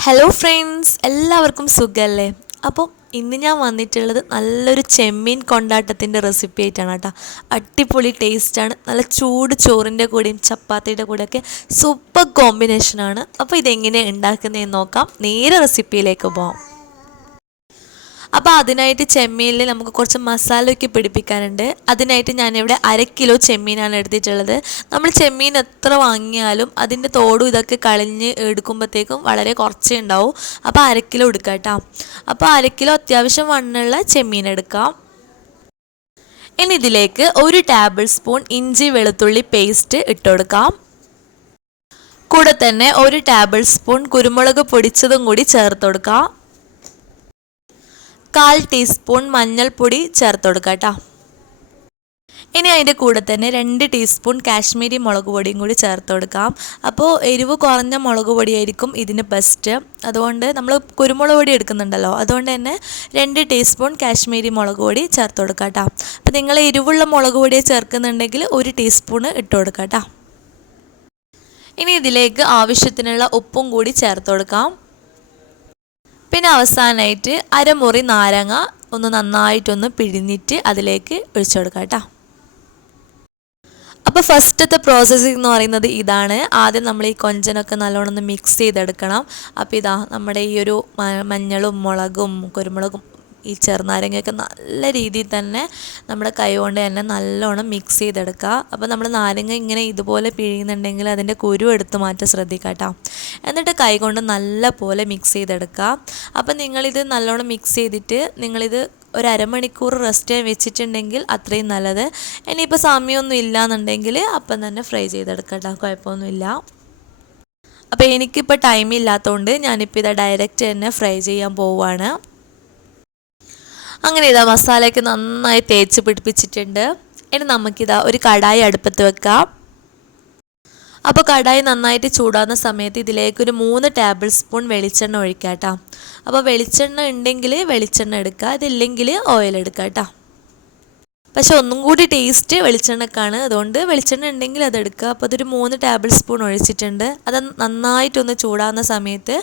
Hello friends എല്ലാവർക്കും സുഖമല്ലേ അപ്പോൾ ഇന്ന് ഞാൻ വന്നിട്ടുള്ളത് നല്ലൊരു ചെമ്മീൻ കൊണ്ടാട്ടത്തിന്റെ റെസിപ്പി ആയിട്ടാണ് കേട്ടോ. അടിപൊളി ടേസ്റ്റാണ് നല്ല ചൂട് ചോറിന്റെ കൂടെയും ചപ്പാത്തിയുടെ കൂടെയൊക്കെ സൂപ്പർ കോമ്പിനേഷനാണ് അപ്പോൾ ഇതെങ്ങനെ ഉണ്ടാക്കുന്നതെന്ന് നോക്കാം. നേരെ റെസിപ്പിയിലേക്ക് പോകാം അപ്പോൾ അതിനായിട്ട് ചെമ്മീനിൽ നമുക്ക് കുറച്ച് മസാലയൊക്കെ പിടിപ്പിക്കാനുണ്ട്. അതിനായിട്ട് ഞാനിവിടെ അര കിലോ ചെമ്മീനാണ് എടുത്തിട്ടുള്ളത്. നമ്മൾ ചെമ്മീൻ എത്ര വാങ്ങിയാലും അതിന്റെ തോടും ഇതൊക്കെ കളഞ്ഞ് എടുക്കുമ്പോഴത്തേക്കും വളരെ കുറച്ചേ ഉണ്ടാവും. അപ്പോൾ അര കിലോ എടുക്കാം കേട്ടോ. അപ്പോൾ അര കിലോ അത്യാവശ്യം വണ്ണുള്ള ചെമ്മീൻ എടുക്കാം. ഇനി ഇതിലേക്ക് ഒരു ടേബിൾ സ്പൂൺ ഇഞ്ചി വെളുത്തുള്ളി പേസ്റ്റ് ഇട്ടുകൊടുക്കാം കൂടെ തന്നെ ഒരു ടേബിൾ സ്പൂൺ കുരുമുളക് പൊടിച്ചതും കൂടി ചേർത്ത് കൊടുക്കാം. കാൽ ടീസ്പൂൺ മഞ്ഞൾപ്പൊടി ചേർത്ത് കൊടുക്കുക കേട്ടോ ഇനി അതിന്റെ കൂടെ തന്നെ രണ്ട് ടീസ്പൂൺ കാശ്മീരി മുളക് പൊടിയും കൂടി ചേർത്ത് കൊടുക്കാം അപ്പോൾ എരിവ് കുറഞ്ഞ മുളക് പൊടിയായിരിക്കും ഇതിന് ബെസ്റ്റ് അതുകൊണ്ട് നമ്മൾ കുരുമുളക് പൊടി എടുക്കുന്നുണ്ടല്ലോ അതുകൊണ്ട് തന്നെ രണ്ട് ടീസ്പൂൺ കാശ്മീരി മുളക് പൊടി ചേർത്ത് കൊടുക്കാം കേട്ടോ അപ്പോൾ നിങ്ങൾ എരിവുള്ള മുളക് പൊടിയെ ചേർക്കുന്നുണ്ടെങ്കിൽ ഒരു ടീസ്പൂണ് ഇട്ട് കൊടുക്കാം കേട്ടോ ഇനി ഇതിലേക്ക് ആവശ്യത്തിനുള്ള ഉപ്പും കൂടി ചേർത്ത് കൊടുക്കാം പിന്നെ അവസാനമായിട്ട് അരമുറി നാരങ്ങ ഒന്ന് നന്നായിട്ടൊന്ന് പിഴിഞ്ഞിട്ട് അതിലേക്ക് ഒഴിച്ചു കൊടുക്കാം കേട്ടോ. അപ്പോൾ ഫസ്റ്റത്തെ പ്രോസസ്സിംഗ് എന്ന് പറയുന്നത് ഇതാണ്. ആദ്യം നമ്മൾ ഈ കൊഞ്ചനൊക്കെ നല്ലോണം ഒന്ന് മിക്സ് ചെയ്തെടുക്കണം. അപ്പോൾ ഇതാ നമ്മുടെ ഈ ഒരു മഞ്ഞളും മുളകും കുരുമുളകും ഈ ചെറുനാരങ്ങയൊക്കെ നല്ല രീതിയിൽ തന്നെ നമ്മുടെ കൈ കൊണ്ട് തന്നെ നല്ലോണം മിക്സ് ചെയ്തെടുക്കുക. അപ്പോൾ നമ്മൾ നാരങ്ങ ഇങ്ങനെ ഇതുപോലെ പിഴിയുന്നുണ്ടെങ്കിൽ അതിന്റെ കുരു എടുത്ത് മാറ്റാൻ ശ്രദ്ധിക്കുക കേട്ടോ. എന്നിട്ട് കൈ കൊണ്ട് നല്ല പോലെ മിക്സ് ചെയ്തെടുക്കുക. അപ്പോൾ നിങ്ങളിത് നല്ലോണം മിക്സ് ചെയ്തിട്ട് നിങ്ങളിത് ഒരു അരമണിക്കൂർ റെസ്റ്റ് വെച്ചിട്ടുണ്ടെങ്കിൽ അത്രയും നല്ലത്. ഇനിയിപ്പോൾ സമയമൊന്നും ഇല്ലയെന്നുണ്ടെങ്കിൽ അപ്പം തന്നെ ഫ്രൈ ചെയ്തെടുക്കാം കേട്ടോ. കുഴപ്പമൊന്നുമില്ല. അപ്പോൾ എനിക്കിപ്പോൾ ടൈം ഇല്ലാത്തതുകൊണ്ട് ഞാനിപ്പോൾ ഇത് ഡയറക്റ്റ് തന്നെ ഫ്രൈ ചെയ്യാൻ പോവുകയാണ്. അങ്ങനെ ഇതാ മസാലയൊക്കെ നന്നായി തേച്ച് പിടിപ്പിച്ചിട്ടുണ്ട്. ഇനി നമുക്കിതാ ഒരു കടായി അടുപ്പത്ത് വെക്കാം. അപ്പോൾ കടായി നന്നായിട്ട് ചൂടാകുന്ന സമയത്ത് ഇതിലേക്ക് ഒരു മൂന്ന് ടേബിൾ സ്പൂൺ വെളിച്ചെണ്ണ ഒഴിക്കാം കേട്ടോ അപ്പോൾ വെളിച്ചെണ്ണ ഉണ്ടെങ്കിൽ വെളിച്ചെണ്ണ എടുക്കുക ഇതില്ലെങ്കിൽ ഓയിൽ എടുക്കുക കേട്ടോ പക്ഷെ ഒന്നും കൂടി ടേസ്റ്റ് വെളിച്ചെണ്ണക്കാണ്. അതുകൊണ്ട് വെളിച്ചെണ്ണ ഉണ്ടെങ്കിൽ അത് എടുക്കുക. അപ്പോൾ അതൊരു മൂന്ന് ടേബിൾ സ്പൂൺ ഒഴിച്ചിട്ടുണ്ട്. അത് നന്നായിട്ടൊന്ന് ചൂടാകുന്ന സമയത്ത്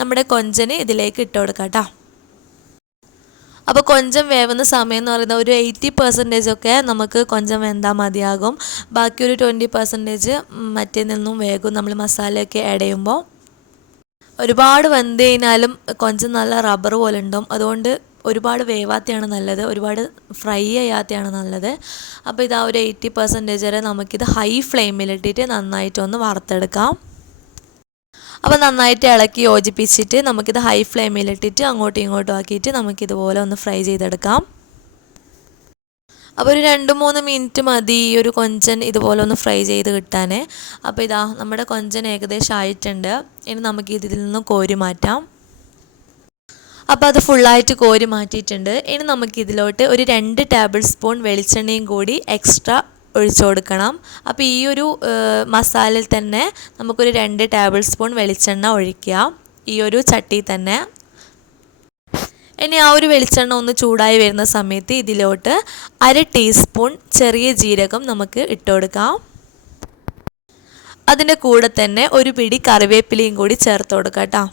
നമ്മുടെ കൊഞ്ചന് ഇതിലേക്ക് ഇട്ട് കൊടുക്കാം കേട്ടോ അപ്പോൾ കൊഞ്ചം വേവുന്ന സമയം എന്ന് പറയുന്നത് ഒരു എയ്റ്റി പെർസെന്റേജ് ഒക്കെ നമുക്ക് കൊഞ്ചം വെന്താൽ മതിയാകും. ബാക്കി ഒരു ട്വന്റി പെർസെന്റേജ് മറ്റേ നിന്നും വേഗം നമ്മൾ മസാലയൊക്കെ ആഡ് ചെയ്യുമ്പോൾ ഒരുപാട് വെന്ത് കഴിഞ്ഞാലും കൊഞ്ചം നല്ല റബ്ബർ പോലെ ഉണ്ടാവും. അതുകൊണ്ട് ഒരുപാട് വേവാത്തെയാണ് നല്ലത്. ഒരുപാട് ഫ്രൈ ചെയ്യാത്തയാണ് നല്ലത്. അപ്പോൾ ഇത് ആ ഒരു എയ്റ്റി പെർസെന്റേജ് വരെ നമുക്കിത് ഹൈ ഫ്ലെയിമിലിട്ടിട്ട് നന്നായിട്ടൊന്ന് വറുത്തെടുക്കാം. അപ്പോൾ നന്നായിട്ട് ഇളക്കി യോജിപ്പിച്ചിട്ട് നമുക്കിത് ഹൈ ഫ്ലെയിമിലിട്ടിട്ട് അങ്ങോട്ടും ഇങ്ങോട്ടും ആക്കിയിട്ട് നമുക്കിതുപോലെ ഒന്ന് ഫ്രൈ ചെയ്തെടുക്കാം. അപ്പോൾ ഒരു രണ്ട് മൂന്ന് മിനിറ്റ് മതി ഈ ഒരു കൊഞ്ചൻ ഇതുപോലെ ഒന്ന് ഫ്രൈ ചെയ്ത് കിട്ടാനേ. അപ്പോൾ ഇതാ നമ്മുടെ കൊഞ്ചൻ ഏകദേശം ആയിട്ടുണ്ട്. ഇനി നമുക്ക് ഇതിൽ നിന്ന് കോരി മാറ്റാം. അപ്പോൾ അത് ഫുള്ളായിട്ട് കോരി മാറ്റിയിട്ടുണ്ട്. ഇനി നമുക്കിതിലോട്ട് ഒരു രണ്ട് ടേബിൾ സ്പൂൺ വെളിച്ചെണ്ണയും കൂടി എക്സ്ട്രാ ഒഴിച്ചു കൊടുക്കണം. അപ്പോൾ ഈ ഒരു മസാലയിൽ തന്നെ നമുക്കൊരു രണ്ട് ടേബിൾ സ്പൂൺ വെളിച്ചെണ്ണ ഒഴിക്കുക. ഈ ഒരു ചട്ടി തന്നെ. ഇനി ആ ഒരു വെളിച്ചെണ്ണ ഒന്ന് ചൂടായി വരുന്ന സമയത്ത് ഇതിലോട്ട് അര ടീസ്പൂൺ ചെറിയ ജീരകം നമുക്ക് ഇട്ട് കൊടുക്കാം. അതിന്റെ കൂടെ തന്നെ ഒരു പിടി കറിവേപ്പിലയും കൂടി ചേർത്ത് കൊടുക്കാം കേട്ടോ.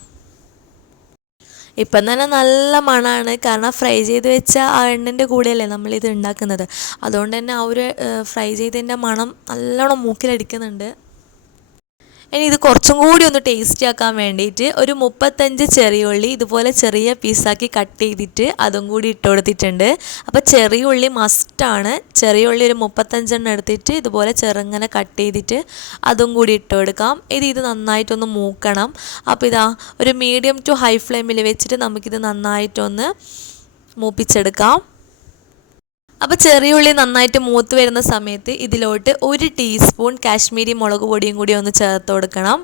ഇപ്പം തന്നെ നല്ല മണമാണ് കാരണം ഫ്രൈ ചെയ്ത് വെച്ച ആ എണ്ണന്റെ കൂടെയല്ലേ നമ്മളിത് ഉണ്ടാക്കുന്നത്. അതുകൊണ്ട് തന്നെ ആ ഒരു ഫ്രൈ ചെയ്തതിന്റെ മണം നല്ലോണം മൂക്കിലടിക്കുന്നുണ്ട്. ഇനി ഇത് കുറച്ചും കൂടി ഒന്ന് ടേസ്റ്റി ആക്കാൻ വേണ്ടിയിട്ട് ഒരു മുപ്പത്തഞ്ച് ചെറിയ ഉള്ളി ഇതുപോലെ ചെറിയ പീസാക്കി കട്ട് ചെയ്തിട്ട് അതും കൂടി ഇട്ട് കൊടുത്തിട്ടുണ്ട്. അപ്പോൾ ചെറിയ ഉള്ളി മസ്റ്റാണ് ചെറിയ ഉള്ളി ഒരു മുപ്പത്തഞ്ചെണ്ണം എടുത്തിട്ട് ഇതുപോലെ ചെറുങ്ങനെ കട്ട് ചെയ്തിട്ട് അതും കൂടി ഇട്ട് കൊടുക്കാം. ഇത് ഇത് നന്നായിട്ടൊന്ന് മൂക്കണം. അപ്പോൾ ഇതാ ഒരു മീഡിയം ടു ഹൈ ഫ്ലെയിമിൽ വെച്ചിട്ട് നമുക്കിത് നന്നായിട്ടൊന്ന് മൂപ്പിച്ചെടുക്കാം. അപ്പോൾ ചെറിയ ഉള്ളി നന്നായിട്ട് മൂത്ത് വരുന്ന സമയത്ത് ഇതിലോട്ട് ഒരു ടീസ്പൂൺ കാശ്മീരി മുളക് പൊടിയും കൂടി ഒന്ന് ചേർത്ത് കൊടുക്കണം.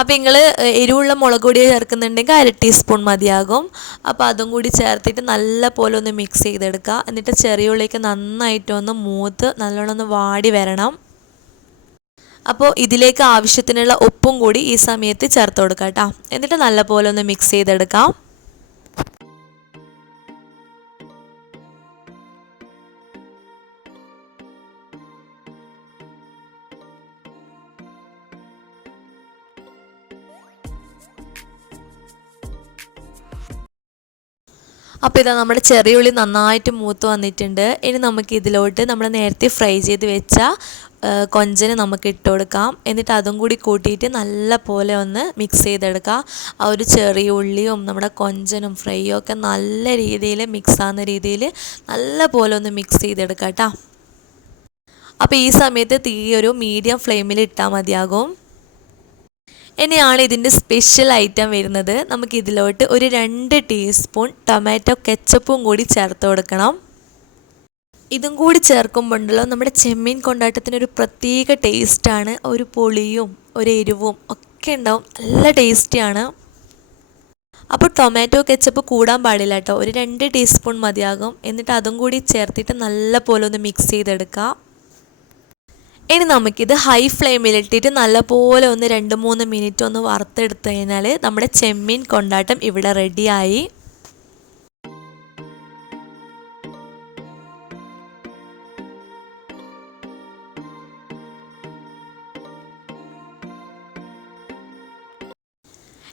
അപ്പോൾ നിങ്ങൾ എരിവുള്ള മുളക് പൊടി ചേർക്കുന്നുണ്ടെങ്കിൽ അര ടീസ്പൂൺ മതിയാകും. അപ്പോൾ അതും കൂടി ചേർത്തിട്ട് നല്ല പോലെ ഒന്ന് മിക്സ് ചെയ്തെടുക്കുക. എന്നിട്ട് ചെറിയ ഉള്ളിക്ക് നന്നായിട്ടൊന്ന് മൂത്ത് നല്ലോണം ഒന്ന് വാടി വരണം. അപ്പോൾ ഇതിലേക്ക് ആവശ്യത്തിനുള്ള ഉപ്പും കൂടി ഈ സമയത്ത് ചേർത്ത് കൊടുക്കാം കേട്ടോ. എന്നിട്ട് നല്ല പോലെ ഒന്ന് മിക്സ് ചെയ്തെടുക്കാം. അപ്പോൾ ഇതാ നമ്മുടെ ചെറിയ ഉള്ളി നന്നായിട്ട് മൂത്ത് വന്നിട്ടുണ്ട്. ഇനി നമുക്ക് ഇതിലോട്ട് നമ്മൾ നേരത്തെ ഫ്രൈ ചെയ്ത് വെച്ച കൊഞ്ചന് നമുക്ക് ഇട്ട് കൊടുക്കാം. എന്നിട്ട് അതും കൂടി കൂട്ടിയിട്ട് നല്ല പോലെ ഒന്ന് മിക്സ് ചെയ്തെടുക്കാം. ആ ഒരു ചെറിയ ഉള്ളിയും നമ്മുടെ കൊഞ്ചനും ഫ്രൈയും ഒക്കെ നല്ല രീതിയിൽ മിക്സ് ആകുന്ന രീതിയിൽ നല്ല പോലെ ഒന്ന് മിക്സ് ചെയ്തെടുക്കാം കേട്ടോ അപ്പോൾ ഈ സമയത്ത് ഒരു മീഡിയം ഫ്ലെയിമിൽ ഇട്ടാൽ മതിയാകും. ഇനിയാണ് ഇതിന്റെ സ്പെഷ്യൽ ഐറ്റം വരുന്നത്. നമുക്ക് ഇതിലോട്ട് ഒരു രണ്ട് ടീസ്പൂൺ ടൊമാറ്റോ കെച്ചപ്പും കൂടി ചേർത്ത് കൊടുക്കണം. ഇതും കൂടി ചേർക്കുമ്പോണ്ടല്ലോ നമ്മുടെ ചെമ്മീൻ കൊണ്ടാട്ടത്തിന് ഒരു പ്രത്യേക ടേസ്റ്റാണ് ഒരു പൊളിയും ഒരു എരിവും ഒക്കെ ഉണ്ടാവും. നല്ല ടേസ്റ്റിയാണ് അപ്പോൾ ടൊമാറ്റോ കെച്ചപ്പ് കൂടാൻ പാടില്ല കേട്ടോ. ഒരു രണ്ട് ടീസ്പൂൺ മതിയാകും. എന്നിട്ട് അതും കൂടി ചേർത്തിട്ട് നല്ല പോലെ ഒന്ന് മിക്സ് ചെയ്തെടുക്കാം. ഇനി നമുക്കിത് ഹൈ ഫ്ലെയിമിലിട്ടിട്ട് നല്ലപോലെ ഒന്ന് രണ്ട് മൂന്ന് മിനിറ്റ് ഒന്ന് വറുത്തെടുത്തു കഴിഞ്ഞാൽ നമ്മുടെ ചെമ്മീൻ കൊണ്ടാട്ടം ഇവിടെ റെഡിയായി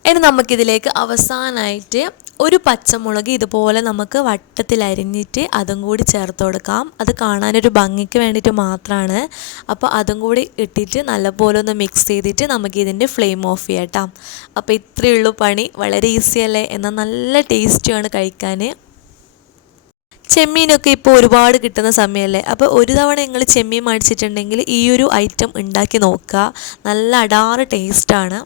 ഇനി നമുക്കിതിലേക്ക് അവസാനമായിട്ട് ഒരു പച്ചമുളക് ഇതുപോലെ നമുക്ക് വട്ടത്തിൽ അരിഞ്ഞിട്ട് അതും കൂടി ചേർത്ത് കൊടുക്കാം. അത് കാണാനൊരു ഭംഗിക്ക് വേണ്ടിയിട്ട് മാത്രമാണ് അപ്പോൾ അതും കൂടി ഇട്ടിട്ട് നല്ലപോലെ ഒന്ന് മിക്സ് ചെയ്തിട്ട് നമുക്ക് ഇതിന്റെ ഫ്ലെയിം ഓഫ് ചെയ്യാം അപ്പോൾ ഇത്രയേ ഉള്ളൂ പണി. വളരെ ഈസി അല്ലേ? എന്നാൽ നല്ല ടേസ്റ്റിയാണ് കഴിക്കാൻ. ചെമ്മീനൊക്കെ ഇപ്പോൾ ഒരുപാട് കിട്ടുന്ന സമയമല്ലേ? അപ്പോൾ ഒരു തവണ നിങ്ങൾ ചെമ്മീൻ മേടിച്ചിട്ടുണ്ടെങ്കിൽ ഈ ഒരു ഐറ്റം ഉണ്ടാക്കി നോക്കുക. നല്ല അടാറ് ടേസ്റ്റാണ്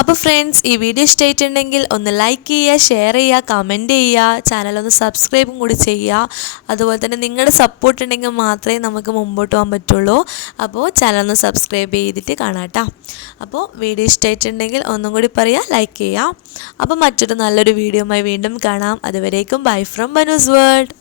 അപ്പോൾ ഫ്രണ്ട്സ് ഈ വീഡിയോ ഇഷ്ടമായിട്ടുണ്ടെങ്കിൽ ഒന്ന് ലൈക്ക് ചെയ്യുക ഷെയർ ചെയ്യുക കമന്റ് ചെയ്യുക ചാനൽ ഒന്ന് സബ്സ്ക്രൈബും കൂടി ചെയ്യുക. അതുപോലെ തന്നെ നിങ്ങളുടെ സപ്പോർട്ട് ഉണ്ടെങ്കിൽ മാത്രമേ നമുക്ക് മുമ്പോട്ട് പോകാൻ പറ്റുള്ളൂ. അപ്പോൾ ചാനൽ ഒന്ന് സബ്സ്ക്രൈബ് ചെയ്തിട്ട് കാണാം അപ്പോൾ വീഡിയോ ഇഷ്ടമായിട്ടുണ്ടെങ്കിൽ ഒന്നും കൂടി പറയുക ലൈക്ക് ചെയ്യുക. അപ്പോൾ മറ്റൊരു നല്ലൊരു വീഡിയോയുമായി വീണ്ടും കാണാം. അതുവരേക്കും ബൈ ഫ്രം ബനൂസ് വേൾഡ്